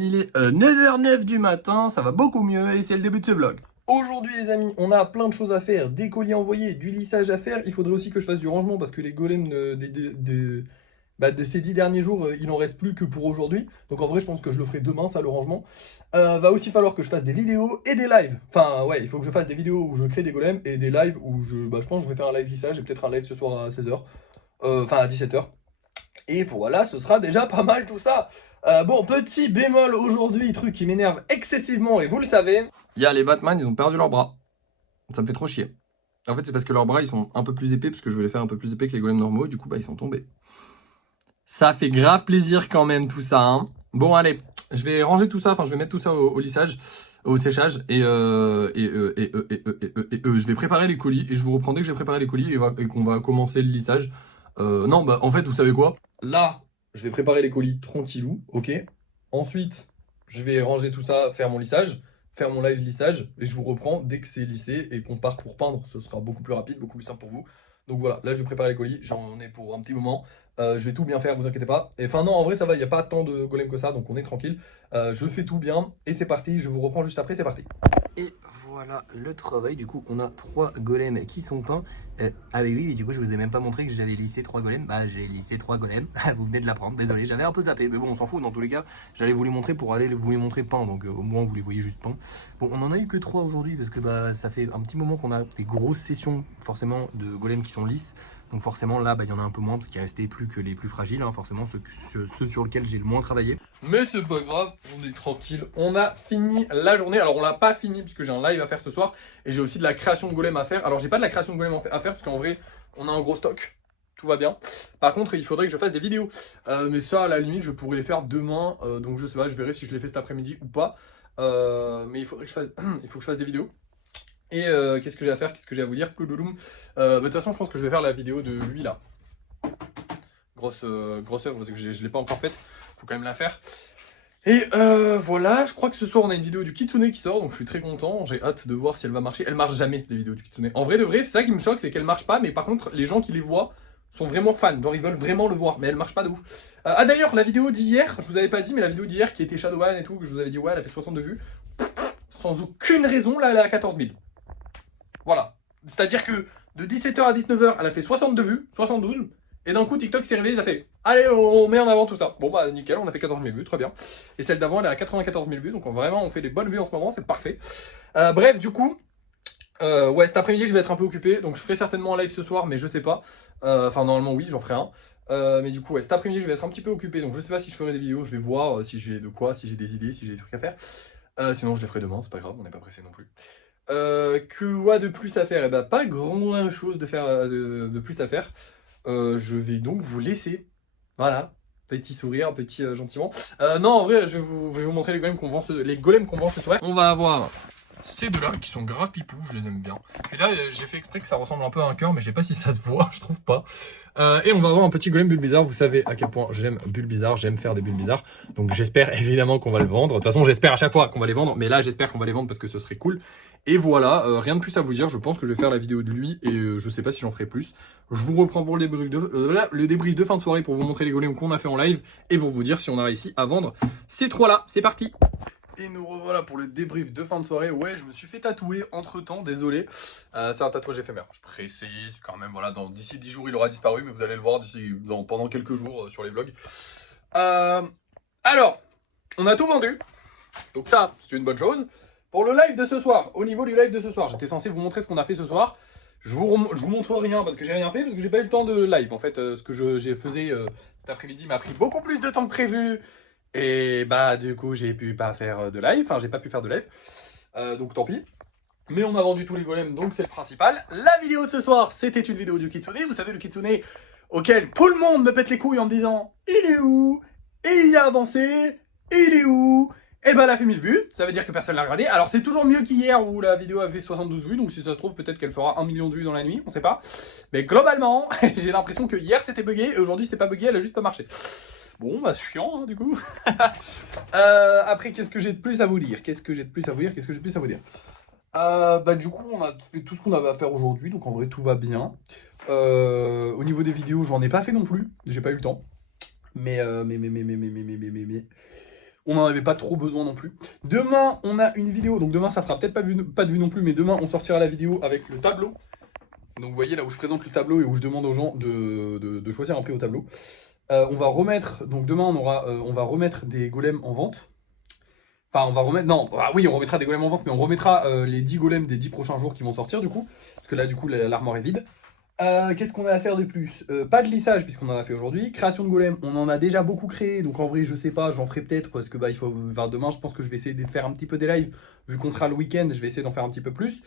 Il est 9h09 du matin, ça va beaucoup mieux et c'est le début de ce vlog. Aujourd'hui les amis, on a plein de choses à faire, des colis envoyés, du lissage à faire. Il faudrait aussi que je fasse du rangement parce que les golems de ces 10 derniers jours, il en reste plus que pour aujourd'hui. Donc en vrai je pense que je le ferai demain ça, le rangement. Va aussi falloir que je fasse des vidéos et des lives. Enfin ouais, il faut que je fasse des vidéos où je crée des golems et des lives où je pense que je vais faire un live lissage et peut-être un live ce soir à 16h. Enfin à 17h. Et voilà, ce sera déjà pas mal tout ça. Bon, petit bémol aujourd'hui, truc qui m'énerve excessivement, et vous le savez. Il y a les Batman, ils ont perdu leurs bras. Ça me fait trop chier. En fait, c'est parce que leurs bras, ils sont un peu plus épais, parce que je voulais faire un peu plus épais que les golems normaux, du coup, bah, ils sont tombés. Ça fait grave plaisir quand même, tout ça, hein. Bon, allez, je vais ranger tout ça, enfin, je vais mettre tout ça au lissage, au séchage, et je vais préparer les colis, et je vous reprends dès que j'ai préparé les colis, et qu'on va commencer le lissage. Non, bah, en fait, vous savez quoi? Là, je vais préparer les colis tranquillou, ok? Ensuite, je vais ranger tout ça, faire mon lissage, faire mon live lissage, et je vous reprends dès que c'est lissé et qu'on part pour peindre. Ce sera beaucoup plus rapide, beaucoup plus simple pour vous. Donc voilà, là je vais préparer les colis, j'en ai pour un petit moment. Je vais tout bien faire, vous inquiétez pas. Et enfin non, en vrai ça va, il n'y a pas tant de golems que ça, donc on est tranquille. Je fais tout bien, et c'est parti, je vous reprends juste après, c'est parti. Et voilà le travail, du coup on a 3 golems qui sont peints. Ah oui, mais du coup je vous ai même pas montré que j'avais lissé 3 golems. Bah j'ai lissé 3 golems, vous venez de l'apprendre, désolé, j'avais un peu zappé. Mais bon on s'en fout, dans tous les cas, j'allais vous les montrer pour aller vous les montrer peints. Donc au moins vous les voyez juste peints. Bon on en a eu que 3 aujourd'hui parce que bah, ça fait un petit moment qu'on a des grosses sessions forcément de golems qui sont lisses. Donc forcément là, bah, il y en a un peu moins parce qu'il restait plus que les plus fragiles, hein, forcément ceux sur lesquels j'ai le moins travaillé. Mais c'est pas grave, on est tranquille, on a fini la journée. Alors on l'a pas fini parce que j'ai un live à faire ce soir et j'ai aussi de la création de golem à faire. Alors j'ai pas de la création de golem à faire parce qu'en vrai on a un gros stock, tout va bien. Par contre il faudrait que je fasse des vidéos, mais ça à la limite je pourrais les faire demain, donc je sais pas, je verrai si je les fais cet après-midi ou pas. Mais il faudrait que je fasse, il faut que je fasse des vidéos. Et qu'est-ce que j'ai à faire, qu'est-ce que j'ai à vous dire? De toute façon je pense que je vais faire la vidéo de lui là. Grosse œuvre parce que je l'ai pas encore faite, faut quand même la faire. Et voilà, je crois que ce soir on a une vidéo du Kitsune qui sort, donc je suis très content, j'ai hâte de voir si elle va marcher. Elle marche jamais les vidéos du Kitsune. En vrai de vrai, c'est ça qui me choque, c'est qu'elle marche pas, mais par contre les gens qui les voient sont vraiment fans, genre ils veulent vraiment le voir, mais elle marche pas de ouf. Ah d'ailleurs, la vidéo d'hier, je vous avais pas dit, mais la vidéo d'hier qui était Shadowban et tout, que je vous avais dit ouais elle a fait 62 vues, sans aucune raison là elle est à 14 000. Voilà. C'est-à-dire que de 17h à 19h, elle a fait 62 vues, 72. Et d'un coup, TikTok s'est réveillé, il a fait allez, on met en avant tout ça. Bon, bah nickel, on a fait 14 000 vues, très bien. Et celle d'avant, elle est à 94 000 vues. Donc vraiment, on fait des bonnes vues en ce moment, c'est parfait. Bref, du coup, ouais, cet après-midi, je vais être un peu occupé. Donc je ferai certainement un live ce soir, mais je sais pas. Enfin, normalement, oui, j'en ferai un. Mais du coup, ouais, cet après-midi, je vais être un petit peu occupé. Donc je sais pas si je ferai des vidéos. Je vais voir si j'ai de quoi, si j'ai des idées, si j'ai des trucs à faire. Sinon, je les ferai demain, c'est pas grave, on n'est pas pressé non plus. Que de plus à faire? Eh ben, pas grand chose de plus à faire. Je vais donc vous laisser. Voilà. Petit sourire, petit gentiment. Non, en vrai, je vais vous montrer les golems qu'on vend ce soir. On va avoir ces deux-là qui sont grave pipou, je les aime bien. Celui-là, j'ai fait exprès que ça ressemble un peu à un cœur, mais je sais pas si ça se voit, je trouve pas. Et on va avoir un petit golem Bulbizarre. Vous savez à quel point j'aime Bulbizarre, j'aime faire des Bulbizarres. Donc j'espère évidemment qu'on va le vendre. De toute façon, j'espère à chaque fois qu'on va les vendre, mais là, j'espère qu'on va les vendre parce que ce serait cool. Et voilà, rien de plus à vous dire. Je pense que je vais faire la vidéo de lui et je sais pas si j'en ferai plus. Je vous reprends pour le débrief de fin de soirée pour vous montrer les golems qu'on a fait en live et pour vous dire si on a réussi à vendre ces trois-là. C'est parti! Et nous revoilà pour le débrief de fin de soirée. Ouais, je me suis fait tatouer entre temps, désolé. C'est un tatouage éphémère. Je précise quand même, voilà, d'ici 10 jours il aura disparu, mais vous allez le voir pendant quelques jours sur les vlogs. Alors, on a tout vendu. Donc ça, c'est une bonne chose. Pour le live de ce soir, au niveau du live de ce soir, j'étais censé vous montrer ce qu'on a fait ce soir. Je vous montre rien parce que j'ai rien fait, parce que j'ai pas eu le temps de live. En fait, ce que j'ai faisais cet après-midi m'a pris beaucoup plus de temps que prévu. Et bah du coup j'ai pu pas faire de live, enfin j'ai pas pu faire de live, donc tant pis. Mais on a vendu tous les golems, donc c'est le principal. La vidéo de ce soir, c'était une vidéo du Kitsune, vous savez le Kitsune auquel tout le monde me pète les couilles en me disant « Il est où? Et il y a avancé? Et il est où ?» Et bah elle a fait 1000 vues, ça veut dire que personne l'a regardé. Alors c'est toujours mieux qu'hier où la vidéo a fait 72 vues, donc si ça se trouve peut-être qu'elle fera 1 million de vues dans la nuit, on sait pas. Mais globalement, j'ai l'impression que hier c'était bugué, et aujourd'hui c'est pas bugué, elle a juste pas marché. Bon, bah, c'est chiant, hein, du coup. Après, qu'est-ce que j'ai de plus à vous dire? Bah, du coup, on a fait tout ce qu'on avait à faire aujourd'hui, donc en vrai, tout va bien. Au niveau des vidéos, j'en ai pas fait non plus. J'ai pas eu le temps. Mais On n'en avait pas trop besoin non plus. Demain, on a une vidéo. Donc demain, ça fera peut-être pas de vue non plus, mais demain, on sortira la vidéo avec le tableau. Donc vous voyez là où je présente le tableau et où je demande aux gens de choisir un prix au tableau. On va remettre, donc demain on va remettre des golems en vente. Enfin on va remettre, non, ah oui on remettra des golems en vente, mais on remettra les 10 golems des 10 prochains jours qui vont sortir du coup. Parce que là du coup l'armoire est vide. Qu'est-ce qu'on a à faire de plus? Pas de lissage puisqu'on en a fait aujourd'hui. Création de golem, on en a déjà beaucoup créé, donc en vrai je sais pas, j'en ferai peut-être parce que bah il faut. Enfin, demain je pense que je vais essayer de faire un petit peu des lives, vu qu'on sera le week-end, je vais essayer d'en faire un petit peu plus.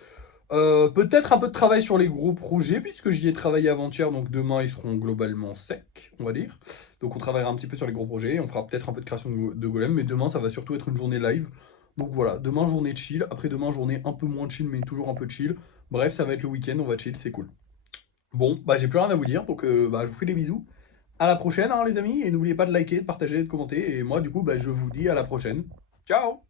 Peut-être un peu de travail sur les gros projets, puisque j'y ai travaillé avant-hier, donc demain ils seront globalement secs, on va dire. Donc on travaillera un petit peu sur les gros projets, on fera peut-être un peu de création de golem, mais demain ça va surtout être une journée live. Donc voilà, demain journée chill, après demain journée un peu moins chill, mais toujours un peu chill. Bref, ça va être le week-end, on va chill, c'est cool. Bon, bah j'ai plus rien à vous dire, donc bah, je vous fais des bisous. À la prochaine, hein, les amis, et n'oubliez pas de liker, de partager, de commenter, et moi du coup, bah, je vous dis à la prochaine. Ciao!